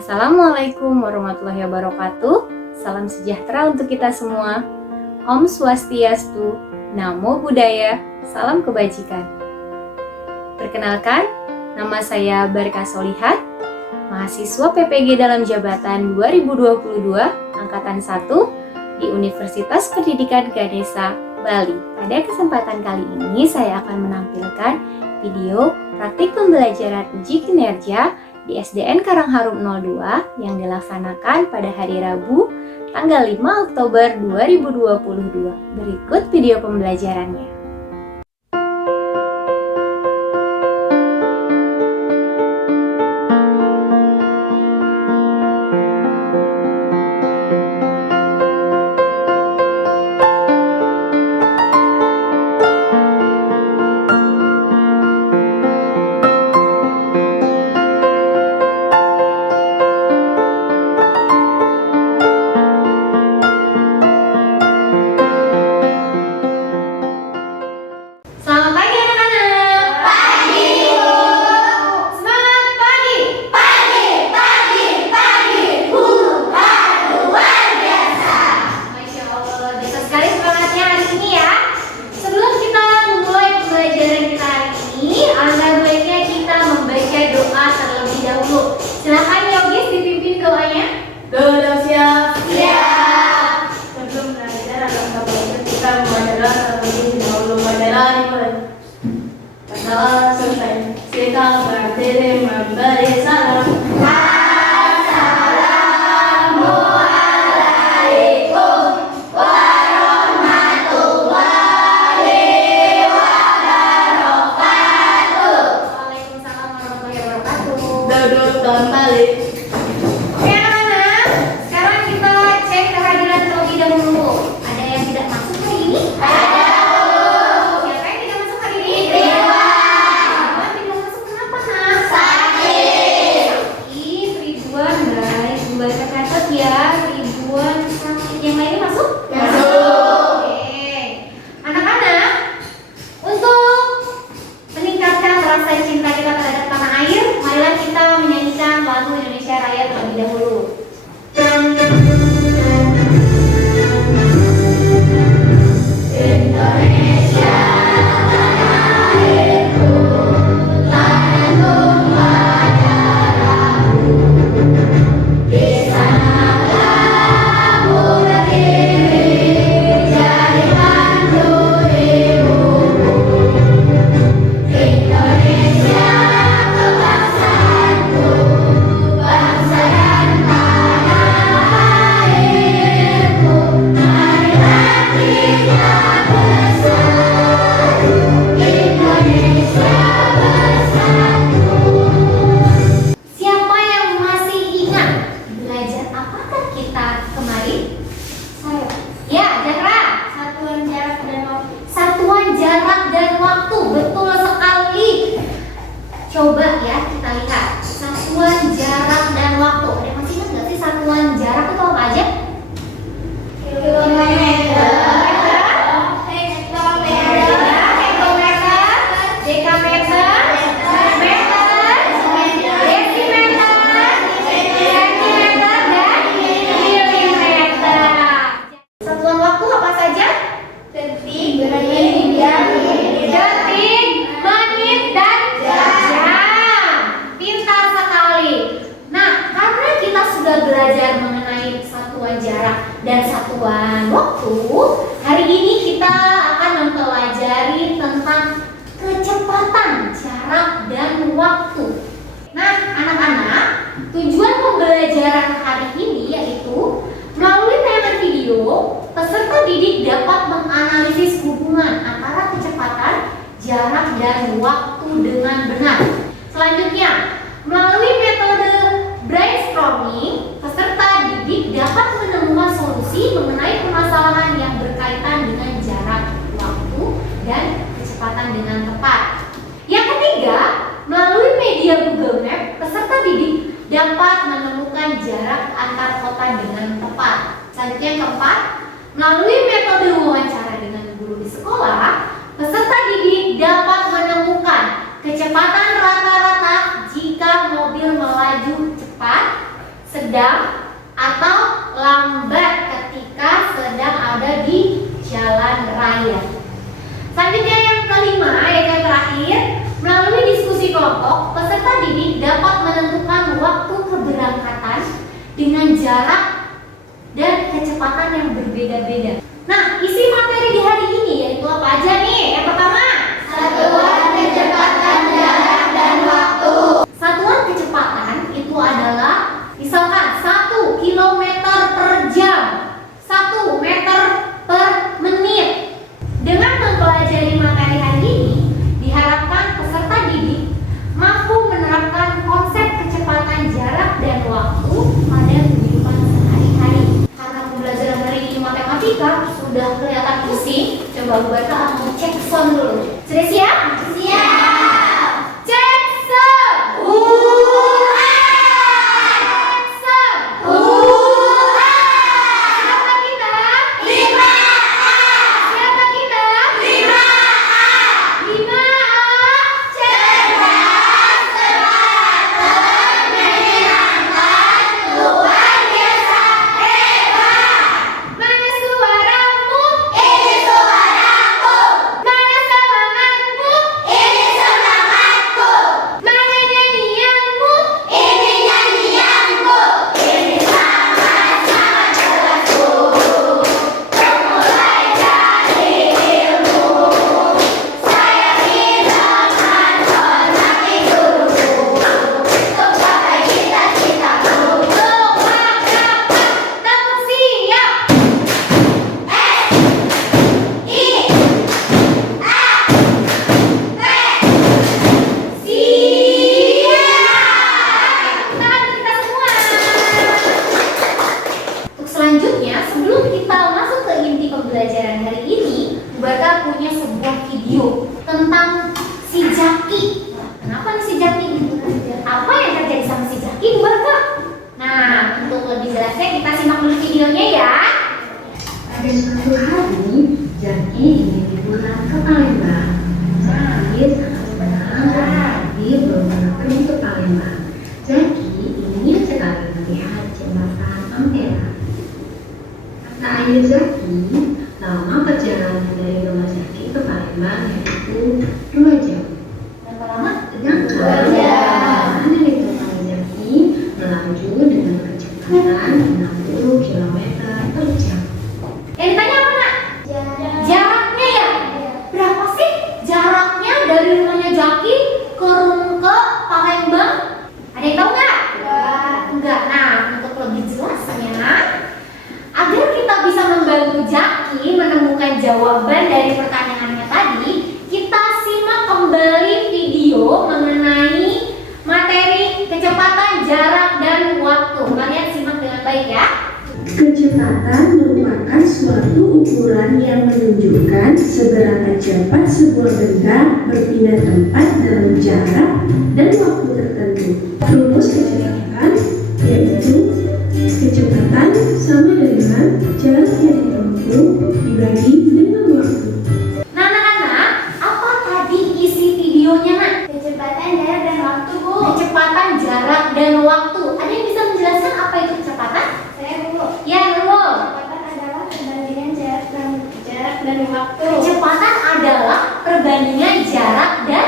Assalamualaikum warahmatullahi wabarakatuh. Salam sejahtera untuk kita semua. Om Swastiastu, Namo Buddhaya, salam kebajikan. Perkenalkan, nama saya Barka Solihat, mahasiswa PPG dalam jabatan 2022 Angkatan 1 di Universitas Pendidikan Ganesha, Bali. Pada kesempatan kali ini saya akan menampilkan video praktik pembelajaran uji kinerja di SDN Karangharum 02 yang dilaksanakan pada hari Rabu tanggal 5 Oktober 2022. Berikut video pembelajarannya. Silakan Yogis dipimpin doanya. Sudah siap? Siap. Sebelum belajar alangkah baiknya kita membaca terlebih dahulu. Bacalah dimulai. Setelah selesai, kita berdiri memberi salam. Assalamualaikum warahmatullahi wabarakatuh. Waalaikumsalam warahmatullahi wabarakatuh. Duduk kembali. Oke anak-anak, sekarang kita cek kehadiran terlebih dahulu. Ada yang tidak masuk hari ini? Ada. Siapa yang tidak masuk hari ini? Ridwan. Tidak masuk kenapa nak? Sakit. Ridwan guys, membaca catat ya. Ridwan sakit. Yang lainnya masuk? Masuk. Oke. Anak-anak, untuk meningkatkan rasa cinta kita terhadap tanah air, marilah kita menyanyikan lagu Indonesia Raya terlebih dahulu. Indonesia tanah airku, tanahku darahku. Di sanalah ku berdiri, jadi mandu ibuku. Indonesia kebangsaanku, bangsa dan tanah airku. Marilah kita bersatu, Indonesia bersatu. Siapa yang masih ingat belajar apakah kita kemarin? Saya. Ya, Jakra. Satuan jarak dan waktu. Satuan jarak dan waktu. Betul sekali. Coba ya kita lihat. Satuan jarak dan waktu. Ada yang masih ingat nggak sih satuan jarak itu apa aja? Kilometer, Hektometer, dekameter, meter, desimeter, sentimeter, dan milimeter. Satuan waktu apa saja? detik, menit, jam. Detik, menit, dan jam. Pintar sekali. Nah, karena kita sudah belajar mengenai satuan jarak dan satuan waktu, hari ini kita akan mempelajari tentang kecepatan jarak dan waktu. Nah, anak-anak, tujuan pembelajaran hari ini yaitu melalui tayangan video, peserta didik dapat menganalisis hubungan antara kecepatan, jarak, dan waktu dengan benar. Selanjutnya, melalui metode brainstorming, peserta didik dapat menemukan solusi mengenai permasalahan yang berkaitan dengan jarak, waktu, dan kecepatan dengan tepat. Yang ketiga, melalui media Google Map, peserta didik dapat menemukan jarak antar kota dengan tepat. Selanjutnya yang keempat, melalui metode wawancara dengan guru di sekolah, peserta didik dapat menemukan kecepatan rata-rata jika mobil melaju cepat sedang atau lambat ketika sedang ada di jalan raya. Selanjutnya yang kelima, yaitu yang terakhir, melalui diskusi kelompok, peserta didik dapat menentukan waktu keberangkatan dengan jarak dan kecepatan yang berbeda-beda. Nah, isi materi di hari ini yaitu apa aja nih? Yang pertama, Satuan kecepatan jarak dan waktu. satuan kecepatan itu adalah misalkan 1 km per jam, 1 meter per menit. Dengan mempelajari materi hari ini, diharapkan peserta didik mampu menerapkan konsep kecepatan jarak dan waktu pada kehidupan sehari-hari. Karena pembelajaran hari ini matematika sudah kelihatan pusing, coba Bu Barka mau cek sound dulu. Sudah siap? Siap. Cek sound. Siapa kita? 5A. Siapa kita? 5A. 5A. Cerdas, teratur, menyenangkan, luar biasa, hebat. Mana suaramu? Ini suaraku. Mana semangatmu? Ini semangatku. Mana nyanyianmu? Ini nyanyianku. Ini sama-sama jelasku. Memulai dari ilmu. Saya tidak akan hormati guruku. Untuk capai cita-citaku. Tepuk siap. Tangan kita semua. Untuk selanjutnya, sebelum kita masuk ke inti pembelajaran hari ini, Bu Barka punya sebuah video tentang si Jaki. Kenapa nih si Jaki? Apa yang terjadi sama si Jaki, Bu Barka? Nah, untuk lebih jelasnya kita simak dulu videonya ya. Pada suatu hari, Jaki ingin liburan ke Palembang. Jaki sangat senang dia belum pergi ke Palembang. Jaki ingin sekali melihat jembatan Ampera. Kata ayah Jaki, lama perjalanan dari rumah Jaki ke Palembang yaitu 2 jam. Berapa lama? Sedangkan 2 jam. dari tempat Jaki melaju dengan kecepatan 60 km per jam. Yang ditanya apa, Nak? Jaraknya ya? Berapa sih jaraknya dari rumahnya Jaki ke Palembang? Ada yang tahu nggak? Enggak. Nah, untuk lebih jelasnya, agar kita bisa membantu Jaki menemukan jawaban dari pertanyaannya tadi, kita simak kembali video mengenai materi kecepatan, jarak, dan waktu. Kalian simak dengan baik ya. Kecepatan merupakan suatu ukuran yang menunjukkan seberapa cepat sebuah benda berpindah tempat dalam jarak dan waktu tertentu. Rumus kecepatan yaitu kecepatan sama dengan jarak yang ditempuh dibagi dengan waktu. Nah, anak-anak, apa tadi isi videonya, Nak? Kecepatan jarak dan waktu, Bu. Kecepatan, jarak, dan waktu. Ada yang bisa menjelaskan apa itu kecepatan? Saya, Bu. Ya, Nurul. Kecepatan adalah perbandingan jarak dan waktu. Kecepatan adalah perbandingan jarak dan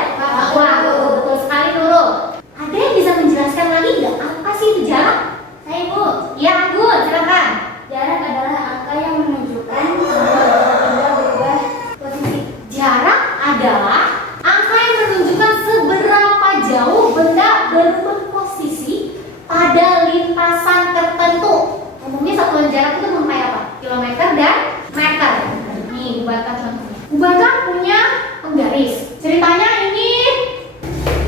waktu. Betul sekali, Nurul. Ada yang bisa menjelaskan lagi nggak apa sih itu jarak? Saya, Bu. Ya, Anggun, silakan. Jarak adalah angka yang menunjukkan sebuah benda berubah posisi. Jarak adalah angka yang menunjukkan seberapa jauh benda berubah posisi pada lintasan tertentu. Umumnya satuan jarak itu memakai apa? Kilometer dan meter. Nih, Bu Barka contohnya. Bu Barka punya penggaris. Ceritanya ini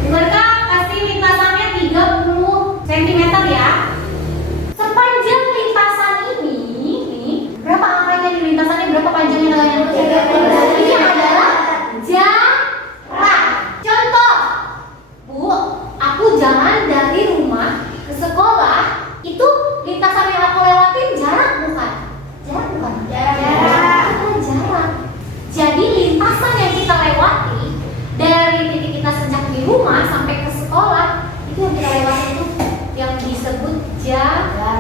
Bu Barka kasih lintasannya 30 cm ya. Sepanjang lintasan ini, nih, berapa angkanya di lintasannya? Berapa panjangnya kalian? 30. Ini adalah jarak. Contoh, Bu, aku jalan dari rumah ke sekolah, itu lintasan yang aku lewatin jarak bukan? Jarak bukan? Jarak. Jarak. Jadi lintasan yang kita lewati dari titik kita sejak di rumah sampai ke sekolah, itu yang kita lewati itu yang disebut jarak.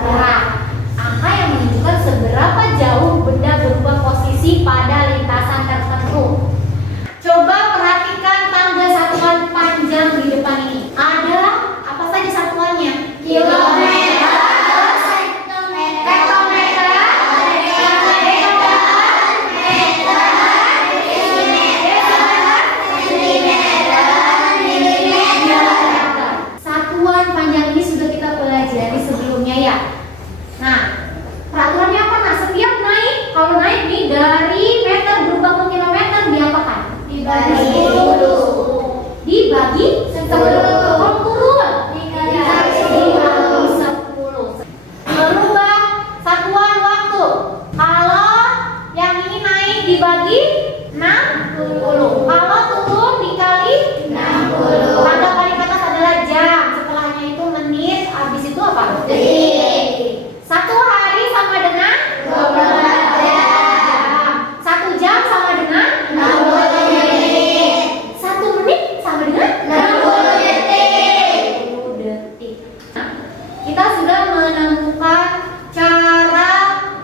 sudah menemukan cara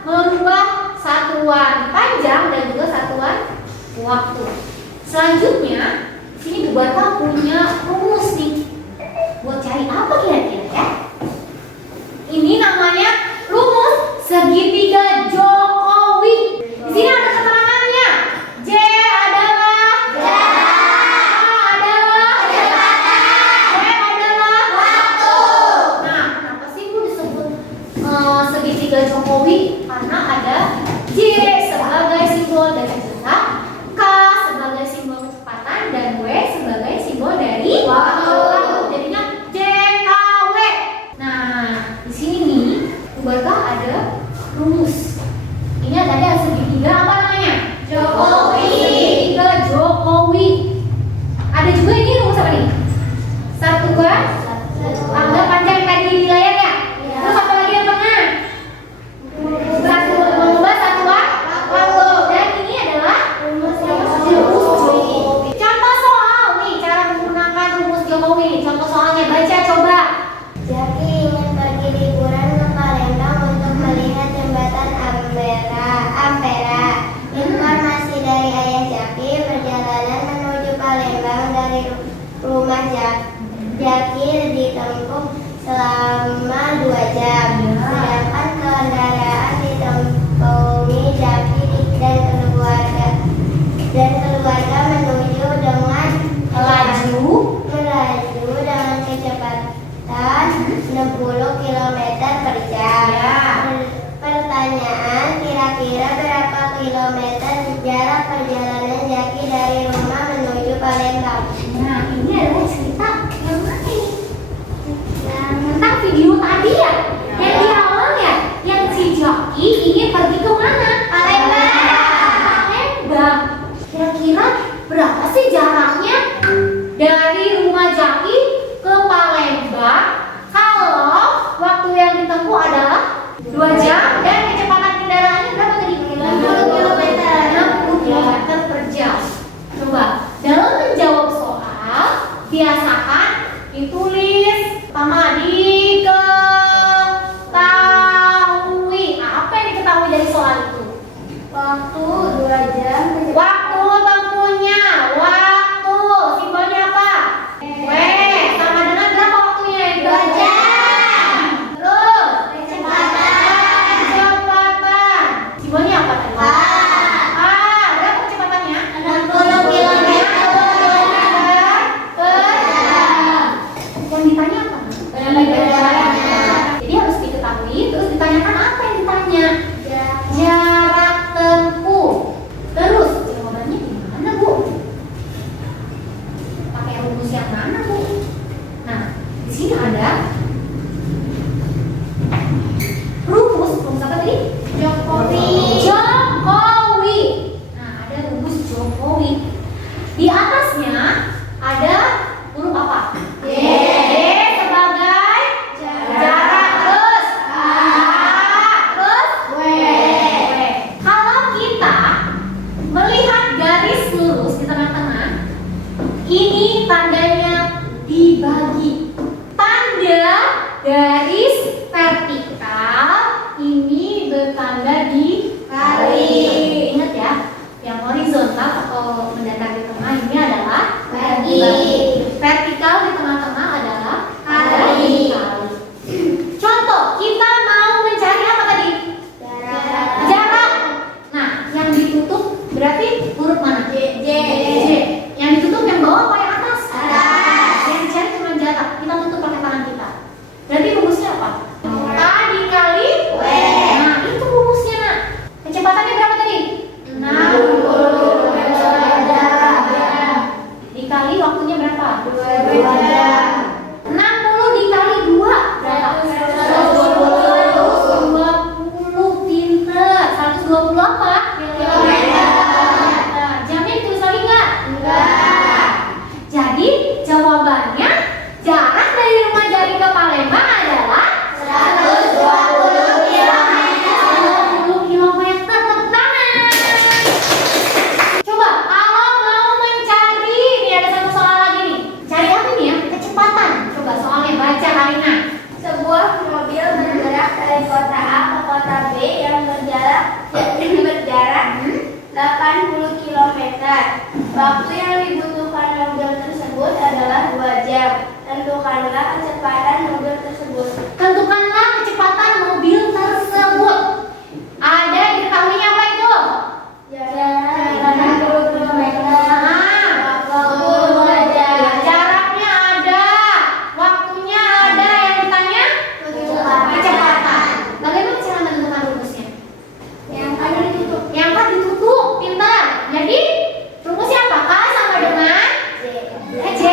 merubah satuan panjang dan juga satuan waktu. Selanjutnya, sini Bu Barka punya rumus nih. Buat cari apa kira-kira ya? Ini namanya rumus segitiga Jokowi. Di sini ada keterangannya. J adalah A adalah W adalah waktu. Nah, kenapa sih Bu disebut segitiga Jokowi? Karena ada J sebagai simbol dari jarak, K sebagai simbol kecepatan, dan W sebagai simbol dari waktu. Jadinya JKW. Nah, di sini nih Bu Barka ada rumus. Ini ada segitiga apa namanya? Jokowi. Segitiga Jokowi. Ada juga ini rumus apa nih? Satuan tangga panjang yang tadi di layar ya? Terus apa lagi yang tengah? Mengubah satuan waktu. Dan ini adalah rumus Jokowi. Contoh soal nih, cara menggunakan rumus Jokowi. Contoh soalnya, baca coba. Jaki ingin pergi liburan ke Palembang untuk melihat jembatan Ampera. Informasi dari ayah Jaki, perjalanan menuju Palembang dari rumah Jaki ditempuh selama 2 jam. Sedangkan kendaraan ditempuhi Jaki dan keluarga menuju dengan Melaju. dengan kecepatan 60 km per jam. Ya. Pertanyaan, kira-kira berapa kilometer jarak perjalanan Jaki dari rumah menuju Palembang? Nah, ini adalah cerita yang mana nih? Yang tentang video tadi ya? Yang di awal ya? Yang si Jaki ingin pergi ke mana? Palembang. Kira-kira berapa sih jaraknya dari rumah Jaki ke Palembang kalau waktu yang ditempuh adalah 2 jam dan kecepatan kendaraannya berapa tadi? 60 km. 60 km per jam. Coba dalam menjawab soal biasakan ditulis pertama diketahui. Apa yang diketahui dari soal itu? Waktu 2 jam. Waktu tempuhnya, waktu simbolnya apa? W sama dengan berapa waktunya? 2 jam. Terus kecepatan simbolnya apa tadi? Berapa kecepatannya? 60 km per jam. Yang ditanya apa? Jadi harus diketahui, terus ditanyakan apa yang ditanya? Jarak tempuh. Terus jawabannya gimana Bu? Pakai rumus yang mana Bu? Nah, di sini ada rumus apa tadi? Jokowi. Nah, ada rumus Jokowi. Di atasnya ada huruf apa? J sebagai jarak, terus terus W. Kalau kita melihat garis lurus di tengah-tengah, ini tandanya dibagi. Tanda garis vertikal ini bertanda dikali. Ingat ya, yang horizontal atau mendatar di tengah ini adalah Bagi. Vertikal di tengah-tengah adalah kali. Contoh, kita mau mencari apa tadi? Jarak. Nah, yang ditutup berarti huruf mana? J. Yang ditutup yang bawah apa yang atas? Yang dicari cuma jarak. Kita tutup pakai tangan kita. Berarti rumusnya apa? K dikali W. Nah, itu rumusnya nak. Kecepatannya berapa tadi? 60 jam. Dikali waktunya berapa? 2 jam. 60 dikali 2 berapa? 120. Pinter. 120 apa? Kilometer. Jamnya ditulis lagi nggak? Enggak. Jadi jawabannya jarak dari rumah Jaki ke Palembang adalah 80 km. Waktu yang dibutuhkan mobil tersebut adalah 2 jam. Tentukanlah kecepatan mobil tersebut. Tentukanlah kecepatan mobil tersebut. Ada diketahuinya apa itu? Jarak 80 km. Waktu 2 jam. Jaraknya ada, waktunya ada. Yang ditanya kecepatan. Bagaimana cara menentukan rumusnya? Yang kanan ditutup. Yang kan ditutup, pintar. Jadi rumusnya apa? K sama dengan J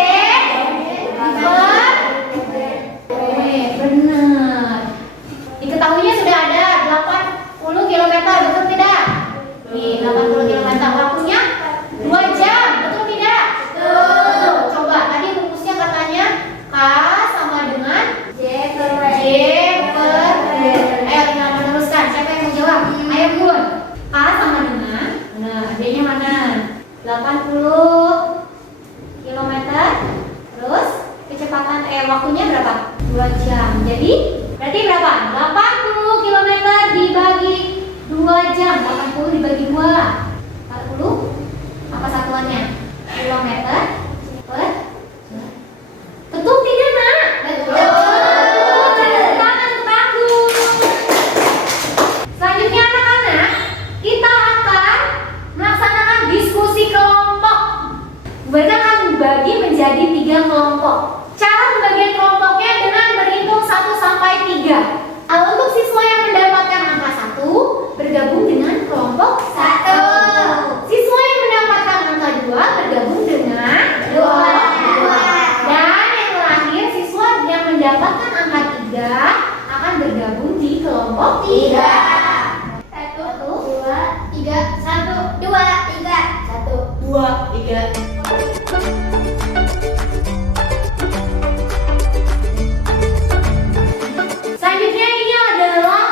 benar. Diketahuinya sudah ada 80 km, betul tidak? Nih, 80 km. Waktunya 2 jam, betul tidak? Betul. Coba tadi rumusnya katanya K sama dengan J per W. Ayo tinggal meneruskan. Siapa yang mau jawab? Ayo Bun. K sama dengan, nah D-nya mana? 80 km. Terus kecepatan waktunya berapa? 2 jam. Jadi berarti berapa? 80 km dibagi 2 jam. 80 dibagi 2. 40 apa satuannya? Kilometer per jam. Betul tidak, Nak? Betul. Tepuk tangan untuk Agus. Selanjutnya anak-anak, kita akan melaksanakan diskusi kelompok. Mereka akan dibagi menjadi 3 kelompok. Cara pembagian kelompoknya dengan berhitung 1 sampai 3. Untuk siswa yang mendapatkan angka 1 bergabung dengan kelompok 1. Siswa yang mendapatkan angka 2 bergabung dengan 2. Dan yang terakhir, siswa yang mendapatkan angka 3 akan bergabung di kelompok 3. 1, 2, 3, 1, 2, 3, 1, 2, 3. Selanjutnya ini adalah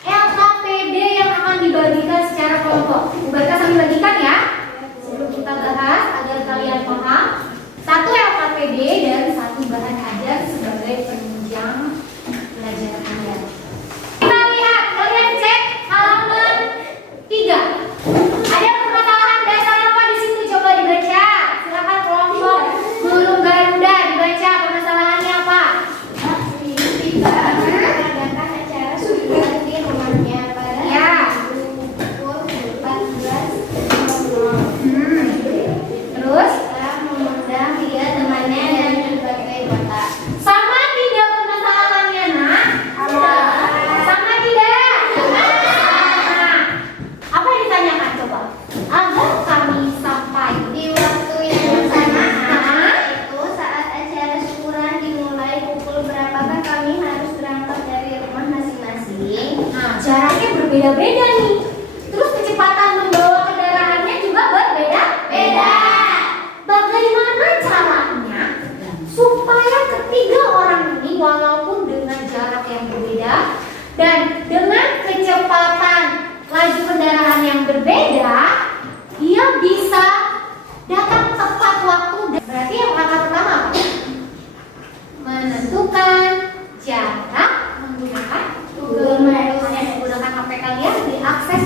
LKPD yang akan dibagikan secara kelompok. Mereka sambil bagikan ya. Sebelum kita bahas agar kalian paham. 1 LKPD dan 1 bahan ajar sebagai penunjang pelajaran kalian. Kita lihat, kalian cek halaman 3. Ada permasalahan dasar apa di situ? Coba dibaca. Silakan kelompok guru Garuda dibaca permasalahannya apa? mengadakan acara syukuran di rumahnya pada Ya. pukul 14.00. Terus Setelah mengundang 3 temannya dari berbagai kota. sama tidak permasalahannya, Nak? Sama tidak? Sama. Apa yang ditanyakan coba? Agar kami sampai Di waktu yang bersamaan, Nah, yaitu saat acara syukuran dimulai pukul berapakah kami harus berangkat dari rumah masing-masing? nah, jaraknya berbeda-beda nih. Terus kecepatan membawa kendaraannya juga berbeda-beda. Bagaimana caranya supaya ketiga orang ini walaupun dengan jarak yang berbeda dan dengan kecepatan laju kendaraan yang berbeda, dia bisa datang tepat waktu. Berarti yang langkah pertama apa? Menentukan jarak menggunakan Google Maps. Menggunakan HP kalian diakses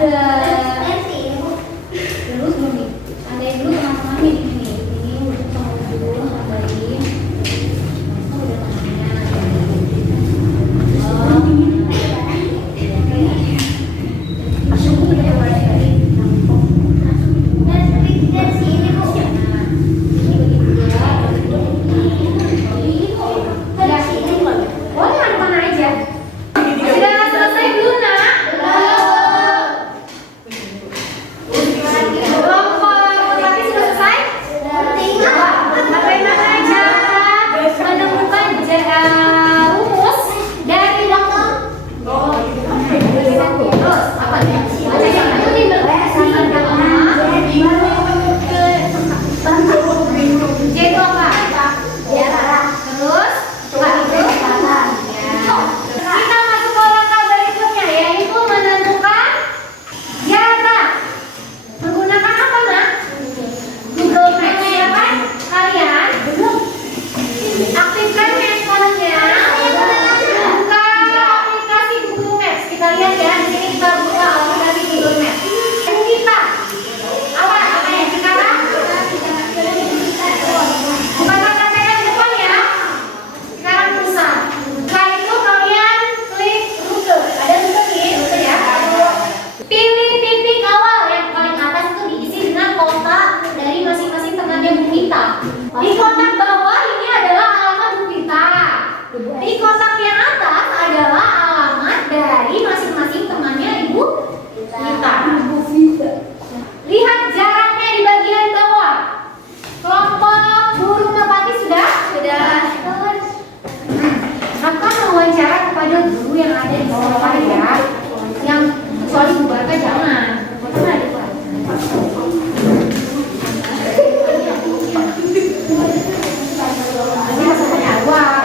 ada. Versi ini Bu. Terus belum nih. Tandain dulu teman-temannya di sini. Ini untuk kamu dulu tambahin. Oh, udah tangannya. Oh. Versi ini Bu. Versi ini Bu. Boleh mana aja. Sudah selesai belum, Nak? Kelompok laki sudah selesai? Ngapain mana aja? Menemukan rumus dari waktu. Terus apa nih? Baca yang itu di versi pertama. J itu apa? Terus apa itu? Ya. Kita masuk ke langkah berikutnya, yaitu menentukan jarak. Menggunakan apa, Nak? Google Maps, ya kan? Kalian aktifkan handphonenya. Buka aplikasi Google Maps. Kita lihat ya, di sini kita buka aplikasi Google Maps. Kita apa yang sekarang? Bukan KTM depan ya. Sekarang pusat. Setelah itu kalian klik rute. Ada rute nih, rute ya. Pilih titik awal yang paling atas itu diisi dengan kota dari masing-masing temannya Bu Vita. Di kotak bawah ini adalah alamat Bu Vita. Di kotak yang atas adalah alamat dari masing-masing temannya Ibu Vita. Lihat jaraknya di bagian bawah. Kelompok burung merpati sudah? Sudah. Akan mewawancara kepada guru yang ada di sekolah ya. Yang kecuali Bu Barka jangan. Bosan ada kelas. Nanti masuk jawab.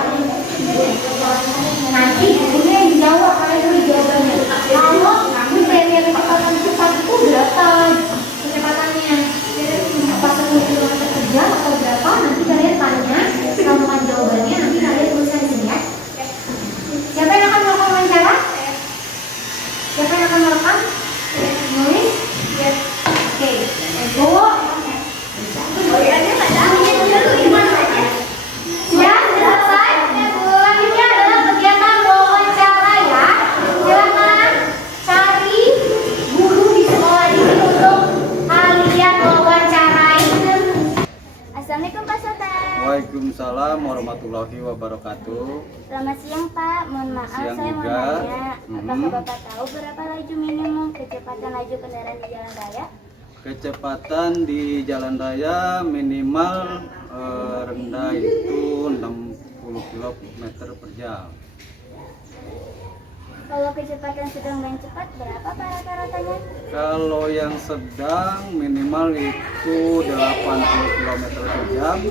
Nanti gurunya yang dijawab kalian dulu jawabannya. Kalau kriteria kecepatan cepat itu berapa kecepatannya? Apa 10 km per jam atau berapa? Nanti kalian tanya, ramuan jawabannya nanti kalian tuliskan di sini ya. Siapa yang akan melakukan wawancara? Siapa yang akan merekam? Nulis? Oke. Bu. Sudah selesai? Selanjutnya adalah kegiatan wawancara ya. Silakan cari guru di sekolah ini untuk kalian wawancarai. Assalamualaikum Pak Sultan. Waalaikumsalam warahmatullahi wabarakatuh. Selamat siang Pak. Mohon maaf Siang saya mau juga. nanya. Apakah Bapak tahu berapa laju minimum kecepatan laju kendaraan di jalan raya? Kecepatan di jalan raya minimal rendah itu 60 km per jam. Kalau kecepatan sedang dan cepat berapa Pak rata-ratanya? Kalau yang sedang minimal itu 80 km per jam.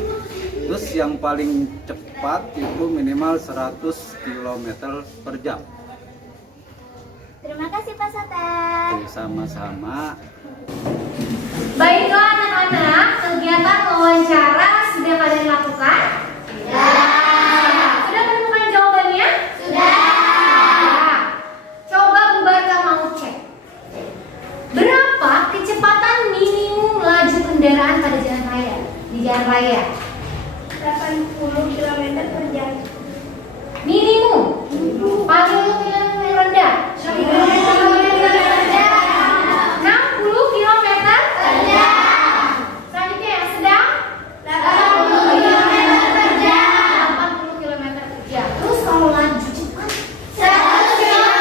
Terus yang paling cepat itu minimal 100 km per jam. Terima kasih Pak Sultan. Oke, sama-sama. Baiklah anak-anak, kegiatan wawancara sudah kalian lakukan? Sudah. Sudah menemukan jawabannya? Sudah. Coba Bu Barka mau cek. Berapa kecepatan minimum laju kendaraan pada jalan raya? Di jalan raya. 80 km per jam. Minimum. Paling yang rendah. 60 km per jam. Selanjutnya yang sedang 80 km per jam. 80 km per jam. Terus kalau laju cepat 100 km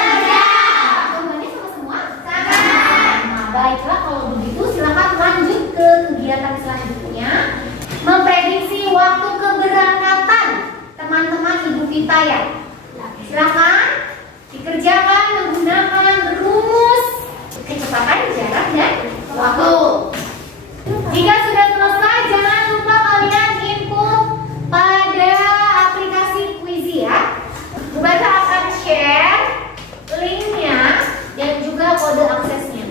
per jam. Jawabannya sama semua? Sama. Nah, baiklah kalau begitu silakan lanjut ke kegiatan selanjutnya. Memprediksi waktu keberangkatan teman-teman Ibu Vita ya. Silakan dikerjakan menggunakan rumus kecepatan, jarak, dan waktu. Jika sudah selesai, jangan lupa kalian input pada aplikasi Quizy ya. Bu Barka akan share linknya dan juga kode aksesnya.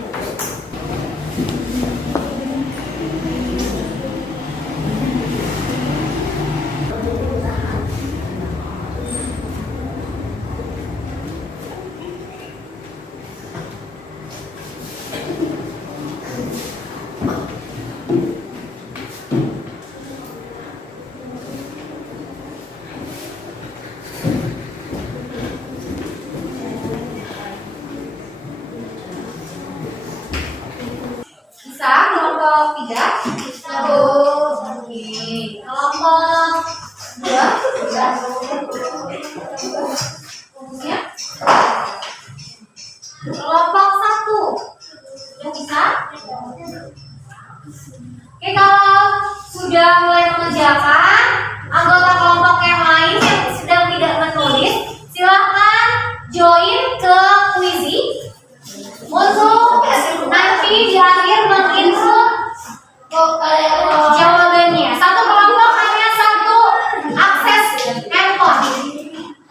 kelompok 3? Satu. Oke. Kelompok 2? Ya. Kelompok 1 sudah bisa? Oke, kalau sudah mulai mengerjakan, anggota kelompok yang lain yang sedang tidak menulis, silahkan join ke Quizy untuk nanti di akhir menginput jawabannya. Satu kelompok hanya satu akses handphone.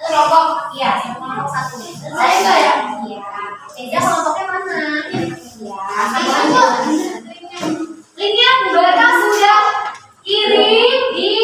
Kelompok, iya, kelompok 1. Saya enggak ya? Iya. Beda kelompoknya mana? Iya. Linknya Bu Beka sudah kirim di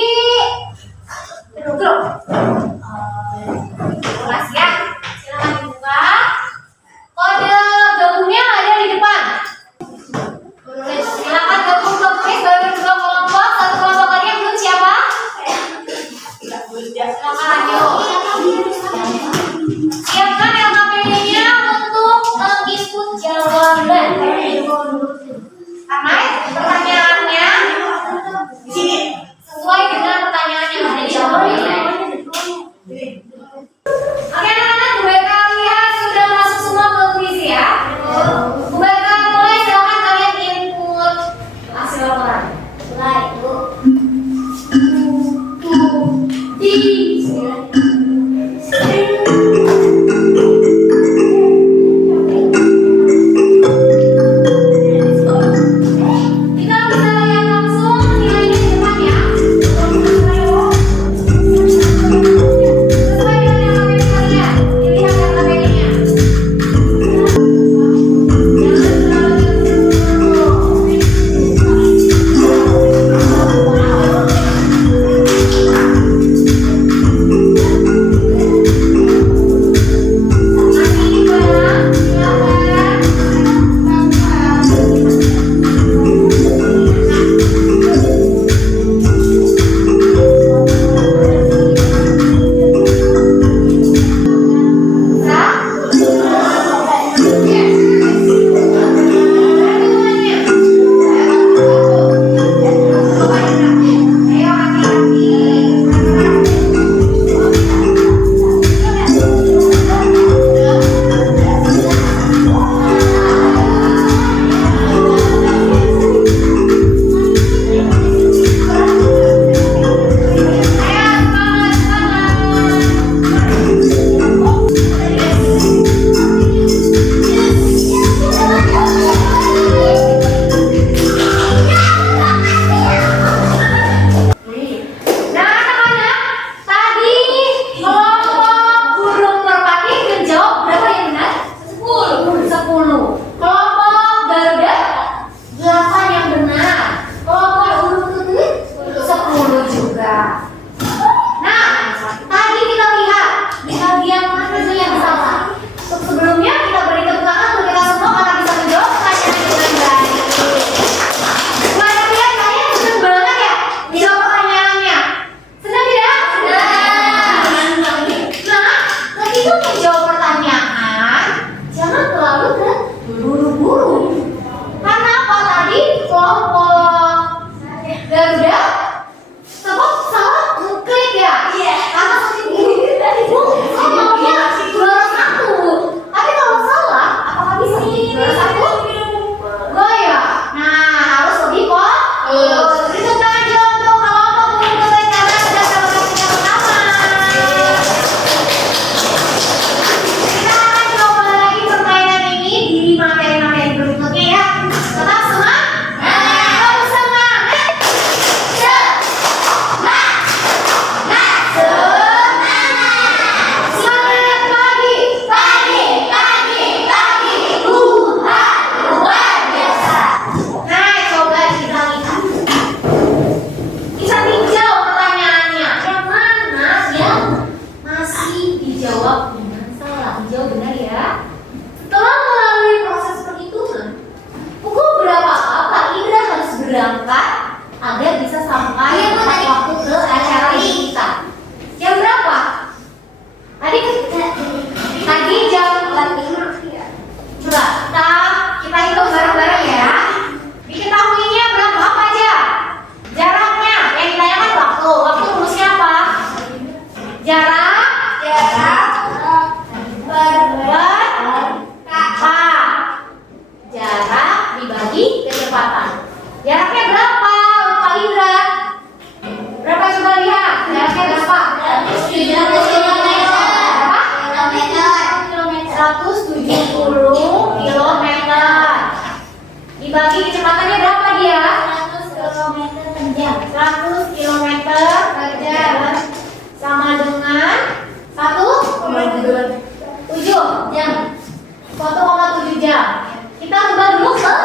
1,7 jam. Kita ubah dulu ke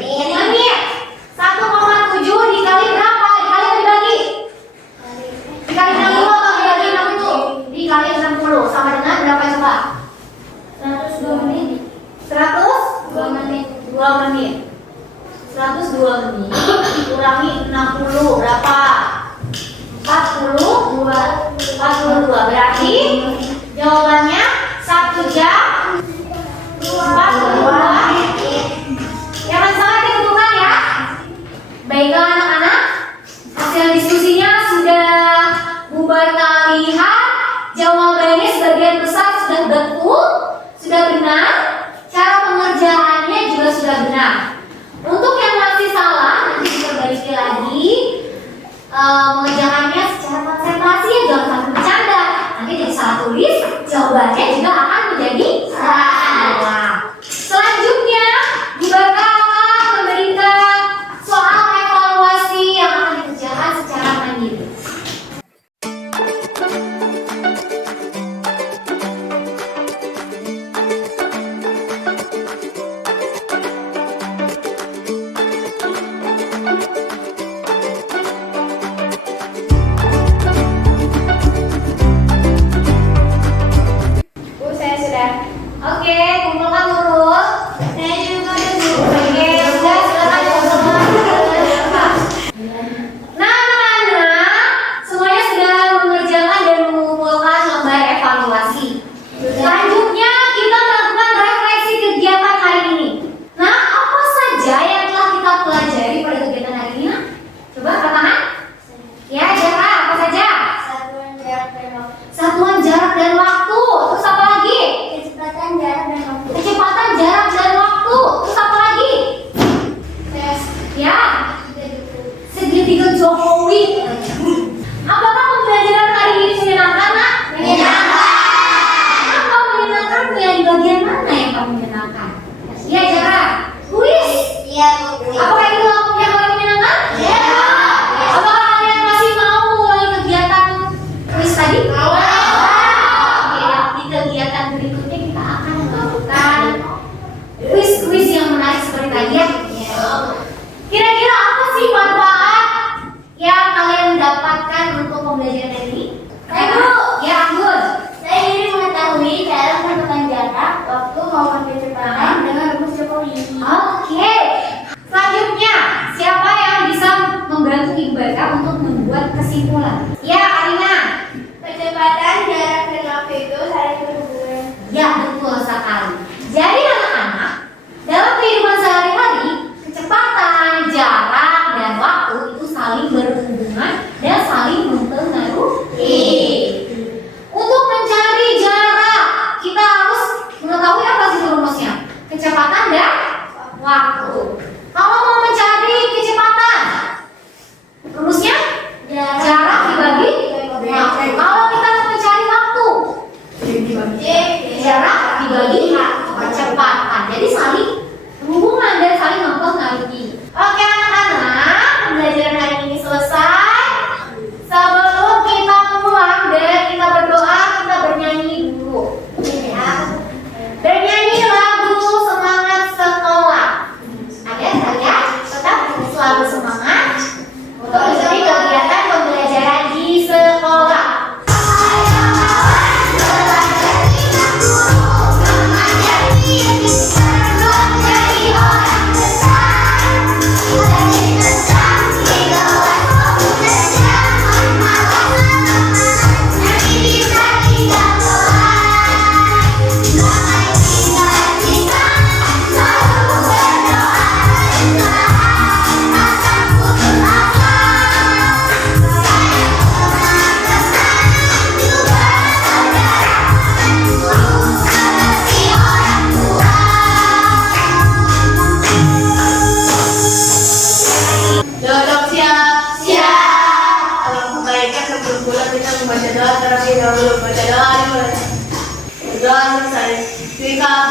menit. 1,7 dikali berapa? Dikali atau dibagi? Dikali 60 atau dibagi 60? Dikali 60 sama dengan berapa coba? 102 menit. 102 menit. 2 menit. 102 menit dikurangi 60 berapa? 42. Berarti jawabannya 1 jam 42 menit. Jangan salah ditentukan ya. Baiklah anak-anak, hasil diskusinya sudah bubar terlihat. Jawabannya sebagian besar sudah betul, sudah benar. Cara pengerjaannya juga sudah benar. Untuk yang masih salah, nanti diperbaiki lagi. Mengerjakannya secara konsentrasi ya, jangan sampai bercanda. Nanti jadi salah tulis, jawabannya juga akan menjadi salah. Selanjutnya, Bu Baka akan memberikan soal evaluasi yang akan dikerjakan secara mandiri. Bu, saya sudah. Oke, kumpulkan huruf. Saya juga udah. Oke, sudah silakan kumpulkan. Nah, anak-anak, semuanya sudah mengerjakan dan mengumpulkan lembar evaluasi. Selanjutnya kita melakukan refleksi kegiatan hari ini. Nah, apa saja yang telah kita pelajari pada kegiatan hari ini? Coba katakan. Ya, Jara, apa saja? Satuan jarak dan waktu. Satuan jarak dan waktu. Terus apa lagi? Kecepatan jarak dan waktu. Kecepatan jarak dan waktu. Terus apa lagi? Tes. Ya, segitiga Jokowi. Apakah pembelajaran hari ini menyenangkan, Nak? Menyenangkan. Apa menyenangkannya di bagian mana yang kamu menyenangkan? Ya, Jara. Kuis. Iya, Bu. Apakah itu yang paling menyenangkan? Iya. Apakah kalian masih mau ulangi kegiatan kuis tadi? Mau. Oke, di kegiatan berikutnya kita akan melakukan kuis-kuis yang menarik seperti tadi ya. Kira-kira apa sih manfaat yang kalian dapatkan untuk pembelajaran hari ini? Ibu. Ya, Anggun. Saya ingin mengetahui cara menentukan jarak, waktu maupun kecepatan dengan rumus Jokowi. Oke. Selanjutnya, siapa yang bisa membantu Ibu Baka untuk membuat kesimpulan? Ya, Arina. Kecepatan, jarak, dan waktu itu saling berhubungan. Ya, betul sekali. Jadi anak-anak, dalam kehidupan sehari-hari, kecepatan, jarak, dan waktu itu saling berhubungan dan saling mempengaruhi. Untuk mencari jarak, kita harus mengetahui apa sih rumusnya? Kecepatan dan waktu. Kalau mau mencari kecepatan, rumusnya jarak dibagi waktu. Kalau kita mau mencari waktu, jarak dibagi kecepatan. Jadi saling berhubungan dan saling mempengaruhi. Oke anak-anak, pembelajaran hari ini selesai. Sebelum kita pulang dan kita berdoa, kita bernyanyi dulu. Ya. Bernyanyi lagu semangat sekolah. Ada saya tetap selalu semangat untuk mengikuti kegiatan pembelajaran di sekolah. Duduk siap. Siap. Alangkah baiknya sebelum pulang kita membaca doa terlebih dahulu. Baca doa dimulai. Doa selesai. Jika